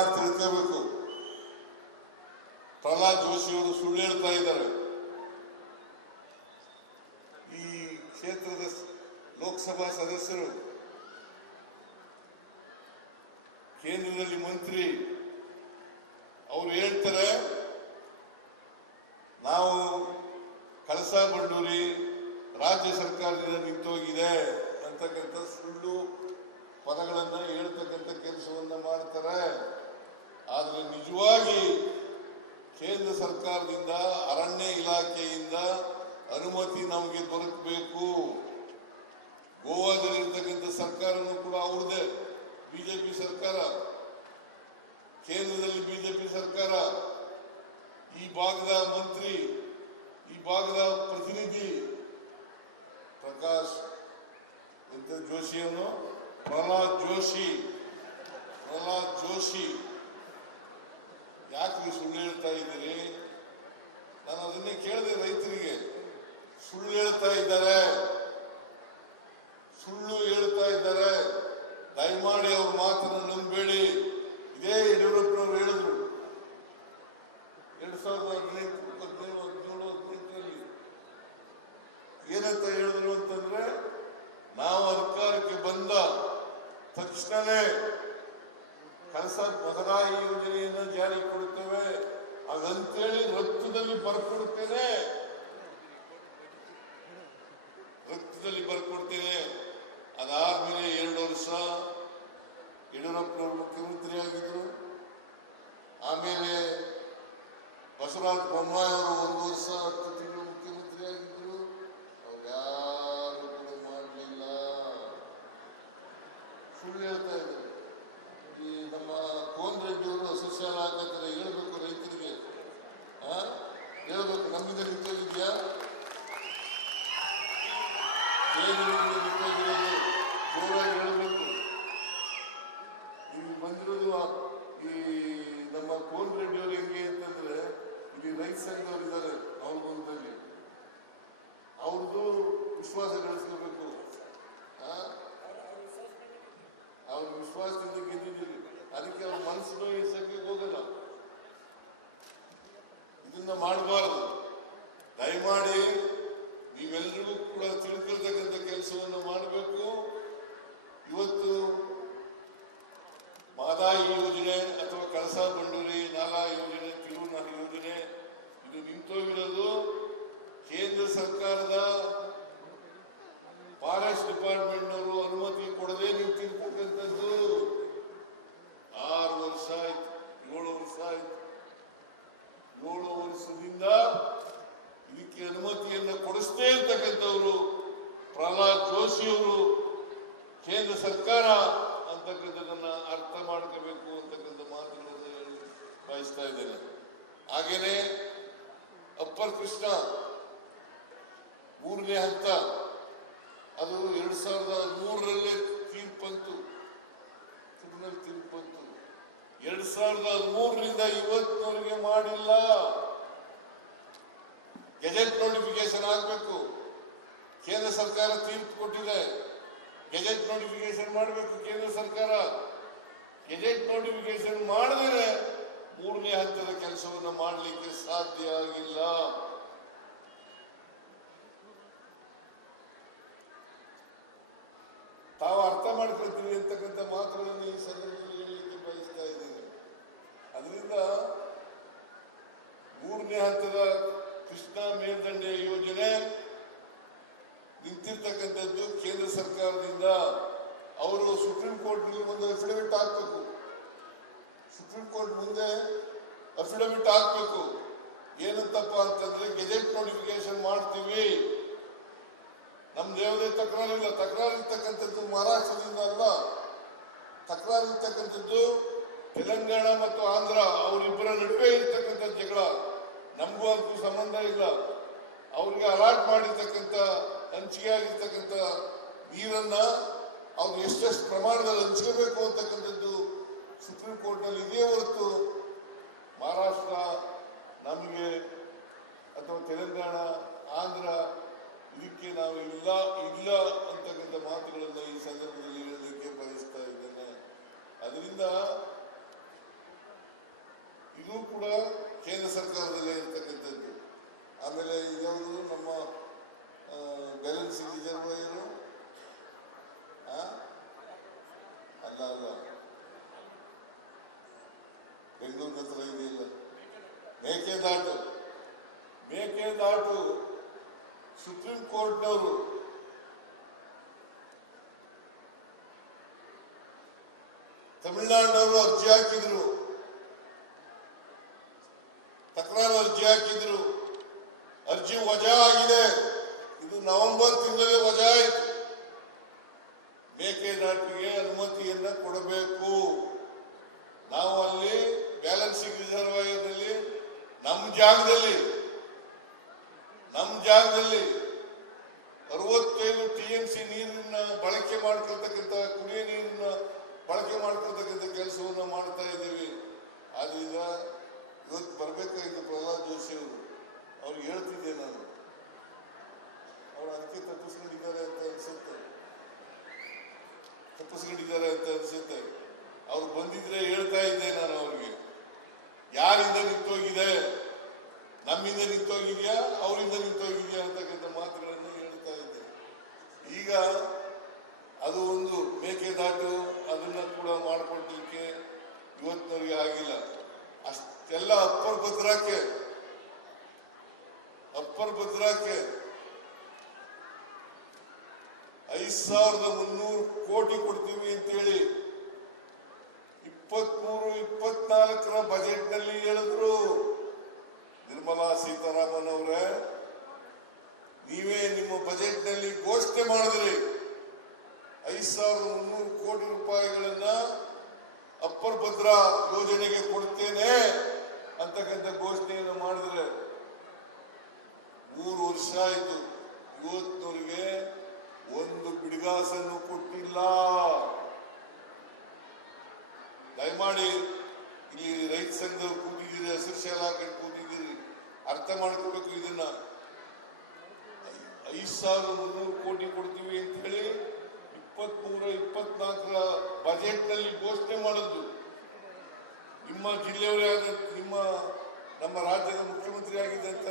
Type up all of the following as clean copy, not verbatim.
ದಯಮಾಡಿ ತಿಳ್ಕೋಬೇಕು. ಪ್ರಹ್ಲಾದ್ ಜೋಶಿ ಅವರು ಸುಳ್ಳು ಹೇಳ್ತಾ ಇದ್ದಾರೆ. ಈ ಕ್ಷೇತ್ರದ ಲೋಕಸಭಾ ಸದಸ್ಯರು, ಕೇಂದ್ರದಲ್ಲಿ ಮಂತ್ರಿ, ಅವರು ಹೇಳ್ತಾರೆ ನಾವು ಕಳಸಾ ಬಂಡೂರಿ ರಾಜ್ಯ ಸರ್ಕಾರದಿಂದ ನಿಂತೋಗಿದೆ ಅಂತಕ್ಕಂಥ ಸುಳ್ಳು ಪದಗಳನ್ನ ಹೇಳ್ತಕ್ಕಂಥ ಕೆಲಸವನ್ನ ಮಾಡ್ತಾರೆ. ಆದರೆ ನಿಜವಾಗಿ ಕೇಂದ್ರ ಸರ್ಕಾರದಿಂದ, ಅರಣ್ಯ ಇಲಾಖೆಯಿಂದ ಅನುಮತಿ ನಮಗೆ ದೊರಕಬೇಕು. ಗೋವಾದಲ್ಲಿರ್ತಕ್ಕಂಥ ಸರ್ಕಾರನೂ ಕೂಡ ಅವ್ರದೇ, ಬಿಜೆಪಿ ಸರ್ಕಾರ, ಕೇಂದ್ರದಲ್ಲಿ ಬಿಜೆಪಿ ಸರ್ಕಾರ. ಈ ಭಾಗದ ಮಂತ್ರಿ, ಈ ಭಾಗದ ಪ್ರತಿನಿಧಿ ಪ್ರಕಾಶ್ ಜೋಶಿಯನ್ನು ಪ್ರಹ್ಲಾದ್ ಜೋಶಿ ಯಾಕೆ ಸುಳ್ಳು ಹೇಳ್ತಾ ಇದ್ದೀರಿ? ನಾನು ಅದನ್ನೇ ಕೇಳಿದೆ ರೈತರಿಗೆ. ಸುಳ್ಳು ಹೇಳ್ತಾ ಇದ್ದಾರೆ. ದಯಮಾಡಿ ಅವ್ರ ಮಾತನ್ನು ನಂಬಬೇಡಿ. ಇದೇ ಯಡಿಯೂರಪ್ಪನವರು ಹೇಳಿದ್ರು 2018 ಏನಂತ ಹೇಳಿದ್ರು ಅಂತಂದ್ರೆ, ನಾವು ಅಧಿಕಾರಕ್ಕೆ ಬಂದ ತಕ್ಷಣವೇ ಕಳಸಾ ಮಹದಾಯಿ ಯೋಜನೆಯನ್ನು ಜಾರಿ ಕೊಡುತ್ತೇವೆ ಹಾಗಂತೇಳಿ ರಕ್ತದಲ್ಲಿ ಬರ್ಕೊಡ್ತೇನೆ. ಅದಾದ್ಮೇಲೆ 2 ವರ್ಷ ಯಡಿಯೂರಪ್ಪನವರು ಮುಖ್ಯಮಂತ್ರಿ ಆಗಿದ್ರು. ಆಮೇಲೆ ಬಸವರಾಜ ಬೊಮ್ಮಾಯಿ ಅವರು 1 ವರ್ಷ 10 ತಿಂಗಳು ಮುಖ್ಯಮಂತ್ರಿ ಆಗಿದ್ರು. ಅವ್ರು ಯಾರು ಕೂಡ ಮಾಡಲಿಲ್ಲ. ಸುಳ್ಳು ಹೇಳ್ತಾ ಇದ್ದಾರೆ. ಈ ನಮ್ಮ ಕೋನ್ ರೆಡ್ಡಿ ಅವರು ಅಸೋಸಿಯಲ್ ಆಗತ್ತಾರೆ. ಹೇಳ್ಬೇಕು ರೈತರಿಗೆ, ಹೇಳ್ಬೇಕು ನಮ್ಮಿಂದ ನಿಂತಿದ್ಯಾ, ಜೋರಾಗಿ ಹೇಳಬೇಕು. ಇಲ್ಲಿ ಬಂದಿರೋದು ಈ ನಮ್ಮ ಕೋನ್ ರೆಡ್ಡಿ ಅವರು ಹೆಂಗೆ ಅಂತಂದ್ರೆ, ಇಲ್ಲಿ ರೈತ ಸಂಘದವರು ಇದ್ದಾರೆ ಅವ್ರಿಗೊಂದಲ್ಲಿ, ಅವ್ರದ್ದು ವಿಶ್ವಾಸ ಗಳಿಸ್ಕೋಬೇಕು. ಅವ್ರ ವಿಶ್ವಾಸದಿಂದ ಗೆದ್ದಿದ್ದೀವಿ. ಅದಕ್ಕೆ ಅವ್ರ ಮನಸ್ಸು ನೋಯಿಸಕ್ಕೆ ಹೋಗಲ್ಲ. ಇದನ್ನ ಮಾಡಬಾರದು. ದಯಮಾಡಿ ನೀವೆಲ್ಲರಿಗೂ ಕೂಡ ತಿಳ್ಕೊಳ್ತಕ್ಕಂಥ ಕೆಲಸವನ್ನು ಮಾಡಬೇಕು. ಇವತ್ತು ಮಹದಾಯಿ ಯೋಜನೆ ಅಥವಾ ಕಳಸಾ ಬಂಡೂರಿ ನಾಲಾ ಯೋಜನೆ, ತಿರುನಾಳ ಯೋಜನೆ ಇದು ನಿಂತೋಗಿರೋದು ಕೇಂದ್ರ ಸರ್ಕಾರದ ಫಾರೆಸ್ಟ್ ಡಿಪಾರ್ಟ್ಮೆಂಟ್ನವರು ಅನುಮತಿ ಕೊಡದೆ ನಿಂತಿರ್ತಕ್ಕಂಥದ್ದು. 6 ವರ್ಷ ಆಯ್ತು, 7 ವರ್ಷ ಆಯ್ತು. 7 ವರ್ಷದಿಂದ ಇದಕ್ಕೆ ಅನುಮತಿಯನ್ನು ಕೊಡಿಸದೇ ಇರ್ತಕ್ಕಂಥವ್ರು ಪ್ರಹ್ಲಾದ್ ಜೋಶಿ ಅವರು, ಕೇಂದ್ರ ಸರ್ಕಾರ ಅಂತಕ್ಕಂಥದನ್ನ ಅರ್ಥ ಮಾಡ್ಕೋಬೇಕು ಅಂತಕ್ಕಂಥ ಮಾತುಗಳನ್ನು ಹೇಳಿ ಬಯಸ್ತಾ ಇದ್ದೇನೆ. ಹಾಗೇನೆ ಅಪ್ಪರ್ ಕೃಷ್ಣ 3ನೇ ಹಂತ, ಅದು 2013 ತೀರ್ಪಂತು, 2013ರಿಂದ ಇವತ್ತಿನವರೆಗೆ ಮಾಡಿಲ್ಲ. ಗೆಜೆಟ್ ನೋಟಿಫಿಕೇಶನ್ ಆಗಬೇಕು. ಕೇಂದ್ರ ಸರ್ಕಾರ ತೀರ್ಪು ಕೊಟ್ಟಿದೆ, ಗೆಜೆಟ್ ನೋಟಿಫಿಕೇಶನ್ ಮಾಡಬೇಕು ಕೇಂದ್ರ ಸರ್ಕಾರ. ಗೆಜೆಟ್ ನೋಟಿಫಿಕೇಶನ್ ಮಾಡಿದ್ರೆ 3ನೇ ಹಂತದ ಕೆಲಸವನ್ನು ಮಾಡಲಿಕ್ಕೆ ಸಾಧ್ಯ ಆಗಿಲ್ಲ. ತಾವು ಅರ್ಥ ಮಾಡ್ಕೊಳ್ತೀವಿ ಅಂತಕ್ಕಂಥ ಮಾತುಗಳನ್ನು ಈ ಸಂದರ್ಭದಲ್ಲಿ ಹೇಳಲಿಕ್ಕೆ ಬಯಸ್ತಾ ಇದ್ದೇನೆ. ಅದರಿಂದ 3ನೇ ಹಂತದ ಕೃಷ್ಣಾ ಮೇಲ್ದಂಡೆ ಯೋಜನೆ ನಿಂತಿರ್ತಕ್ಕಂಥದ್ದು ಕೇಂದ್ರ ಸರ್ಕಾರದಿಂದ. ಅವರು ಸುಪ್ರೀಂ ಕೋರ್ಟ್ನಲ್ಲಿ ಒಂದು ಅಫಿಡವಿಟ್ ಹಾಕಬೇಕು. ಸುಪ್ರೀಂ ಕೋರ್ಟ್ ಮುಂದೆ ಅಫಿಡವಿಟ್ ಹಾಕಬೇಕು. ಏನಂತಪ್ಪ ಅಂತಂದ್ರೆ, ಗೆಜೆಟ್ ನೋಟಿಫಿಕೇಶನ್ ಮಾಡ್ತೀವಿ, ನಮ್ದು ಯಾವುದೇ ತಕರಾರಿಲ್ಲ. ತಕರಾರಿರ್ತಕ್ಕಂಥದ್ದು ಮಹಾರಾಷ್ಟ್ರದಿಂದ ಅಲ್ಲ, ತಕರಾರಿರ್ತಕ್ಕಂಥದ್ದು ತೆಲಂಗಾಣ ಮತ್ತು ಆಂಧ್ರ ಅವರಿಬ್ಬರ ನಡುವೆ ಇರ್ತಕ್ಕಂಥ ಜಗಳ. ನಮಗೂ ಅದಕ್ಕೂ ಸಂಬಂಧ ಇಲ್ಲ. ಅವ್ರಿಗೆ ಅಲಾಟ್ ಮಾಡಿರ್ತಕ್ಕಂಥ ಹಂಚಿಕೆ ಆಗಿರ್ತಕ್ಕಂಥ ನೀರನ್ನ ಅವ್ರು ಎಷ್ಟೆಷ್ಟು ಪ್ರಮಾಣದಲ್ಲಿ ಹಂಚ್ಕೋಬೇಕು ಅಂತಕ್ಕಂಥದ್ದು ಸುಪ್ರೀಂ ಕೋರ್ಟ್ನಲ್ಲಿ ಇದೆಯೇ ಹೊರತು ಮಹಾರಾಷ್ಟ್ರ ನಮಗೆ ಅಥವಾ ತೆಲಂಗಾಣ ಆಂಧ್ರ ಇದಕ್ಕೆ ನಾವು ಇಲ್ಲ ಅಂತಕ್ಕಂಥ ಮಾತುಗಳನ್ನು ಈ ಸಂದರ್ಭದಲ್ಲಿ ಹೇಳಲಿಕ್ಕೆ ಬಯಸ್ತಾ ಇದ್ದೇನೆ. ಅದರಿಂದ ಇದು ಕೂಡ ಕೇಂದ್ರ ಸರ್ಕಾರದಲ್ಲೇ ಇರ್ತಕ್ಕಂಥದ್ದು. ಆಮೇಲೆ ಇದ್ಯಾವುದು ನಮ್ಮ ಬ್ಯಾಲೆನ್ಸಿಂಗ್ ರಿಸರ್ವಾಯರು ಅಲ್ಲ ಬೆಂಗಳೂರು ಹತ್ರ ಇದೆಯಲ್ಲ ಮೇಕೆದಾಟು ಸುಪ್ರೀಂ ಕೋರ್ಟ್ನವರು ತಮಿಳುನಾಡಿನವರು ಅರ್ಜಿ ಹಾಕಿದ್ರು, ತಕರಾರು ಅರ್ಜಿ ಹಾಕಿದ್ರು. ಅರ್ಜಿ ವಜಾ ಆಗಿದೆ. ಇದು ನವೆಂಬರ್ ತಿಂಗಳೇ ವಜಾ ಆಯಿತು. ಮೇಕೆದಾಟಿಗೆ ಅನುಮತಿಯನ್ನ ಕೊಡಬೇಕು. ನಾವು ಅಲ್ಲಿ ಬ್ಯಾಲೆನ್ಸಿಂಗ್ ರಿಸರ್ವಾಯರ್ನಲ್ಲಿ ನಮ್ಮ ಜಾಗದಲ್ಲಿ 65 TMC ನೀರನ್ನ ಬಳಕೆ ಮಾಡ್ಕೊಳ್ತಕ್ಕಂಥ ಕುಡಿಯ ನೀರನ್ನ ಬಳಕೆ ಮಾಡ್ಕೊಳ್ತಕ್ಕಂಥ ಕೆಲಸವನ್ನು ಮಾಡ್ತಾ ಇದ್ದೀವಿ. ಆದ್ರಿಂದ ಇವತ್ತು ಬರಬೇಕಾಗಿತ್ತು ಪ್ರಹ್ಲಾದ್ ಜೋಶಿ ಅವ್ರು ಹೇಳ್ತಿದ್ದೆ ನಾನು, ಅವ್ರು ಅದಕ್ಕೆ ತಪ್ಪಿಸ್ಕೊಂಡಿದ್ದಾರೆ ಅಂತ ಅನ್ಸುತ್ತೆ. ಅವ್ರು ಬಂದಿದ್ರೆ ಹೇಳ್ತಾ ಇದ್ದೆ ನಾನು ಅವ್ರಿಗೆ, ಯಾರಿಂದ ನಿಂತೋಗಿದೆ, ನಮ್ಮಿಂದ ನಿಂತೋಗಿದ್ಯಾ ಅವರಿಂದ ನಿಂತೋಗಿದ್ಯಾ ಅಂತಕ್ಕಂಥ ಮಾತುಗಳನ್ನು ಹೇಳ್ತಾ ಇದ್ದೆ. ಈಗ ಅದು ಒಂದು ಮೇಕೆದಾಟು ಅದನ್ನ ಕೂಡ ಮಾಡಿಕೊಡ್ಲಿಕ್ಕೆ ಇವತ್ತಿನವರಿಗೆ ಆಗಿಲ್ಲ. ಅಷ್ಟೆಲ್ಲ ಅಪ್ಪರ್ ಭದ್ರಾಕ್ಕೆ 5300 ಕೋಟಿ ಕೊಡ್ತೀವಿ ಅಂತೇಳಿ 23-24 ಬಜೆಟ್ ನಲ್ಲಿ ಹೇಳಿದ್ರು. ನಿರ್ಮಲಾ ಸೀತಾರಾಮನ್ ಅವರೇ, ನೀವೇ ನಿಮ್ಮ ಬಜೆಟ್ ನಲ್ಲಿ ಘೋಷಣೆ ಮಾಡಿದ್ರಿ 5300 ಕೋಟಿ ರೂಪಾಯಿಗಳನ್ನ ಅಪ್ಪರ್ ಭದ್ರಾ ಯೋಜನೆಗೆ ಕೊಡ್ತೇನೆ ಅಂತಕ್ಕಂಥ ಘೋಷಣೆಯನ್ನು ಮಾಡಿದ್ರೆ 3 ವರ್ಷ ಆಯಿತು. ಇವತ್ತಿನವರಿಗೆ ಒಂದು ಬಿಡಿಗಾಸನ್ನು ಕೊಟ್ಟಿಲ್ಲ. ದಯಮಾಡಿ ಇಲ್ಲಿ ರೈತ ಸಂಘದವ್ರು ಕೂತಿದ್ದೀರಿ, ಹಸಿರು ಶಾಲೆ ಹಾಕೊಂಡು ಕೂತಿದ್ದೀರಿ, ಅರ್ಥ ಮಾಡ್ಕೋಬೇಕು. ಇದನ್ನ 5300 ಕೋಟಿ ಕೊಡ್ತೀವಿ ಅಂತ ಹೇಳಿ 23-24 ಬಜೆಟ್ ನಲ್ಲಿ ಘೋಷಣೆ ಮಾಡಿದ್ದು ನಿಮ್ಮ ಜಿಲ್ಲೆಯವರೇ ಆದ ನಮ್ಮ ರಾಜ್ಯದ ಮುಖ್ಯಮಂತ್ರಿ ಆಗಿದ್ದಂತ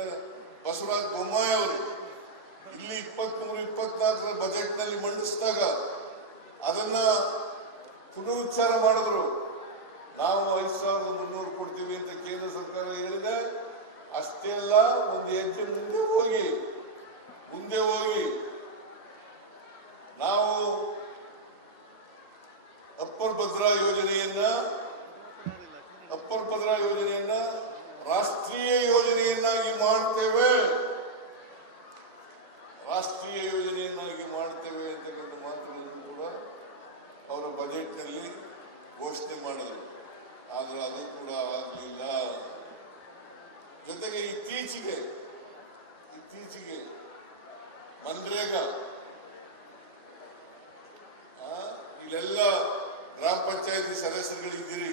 ಬಸವರಾಜ ಬೊಮ್ಮಾಯಿ ಅವರು ಇಲ್ಲಿ 23-24 ಬಜೆಟ್ ನಲ್ಲಿ ಮಂಡಿಸಿದಾಗ ಅದನ್ನ ಪುನರುಚ್ಚಾರ ಮಾಡಿದ್ರು. ನಾವು 5300 ಕೊಡ್ತೀವಿ ಅಂತ ಕೇಂದ್ರ ಸರ್ಕಾರ ಹೇಳಿದೆ. ಅಷ್ಟೇ ಅಲ್ಲ, ಒಂದು ಹೆಜ್ಜೆ ಮುಂದೆ ಹೋಗಿ ನಾವು ಅಪ್ಪರ್ ಭದ್ರಾ ಯೋಜನೆಯನ್ನ ರಾಷ್ಟ್ರೀಯ ಯೋಜನೆಯನ್ನಾಗಿ ಮಾಡ್ತೇವೆ ಅಂತಕ್ಕಂಥ ಮಾತುಗಳನ್ನು ಕೂಡ ಅವರ ಬಜೆಟ್ ನಲ್ಲಿ ಘೋಷಣೆ ಮಾಡಿದರು. ಆದ್ರೆ ಅದು ಕೂಡ ಆಗಲಿಲ್ಲ. ಜೊತೆಗೆ ಇತ್ತೀಚೆಗೆ ಮನ್ರೇಗಾ ಇಲ್ಲೆಲ್ಲ ಗ್ರಾಮ ಪಂಚಾಯತಿ ಸದಸ್ಯರುಗಳಿದ್ದೀರಿ,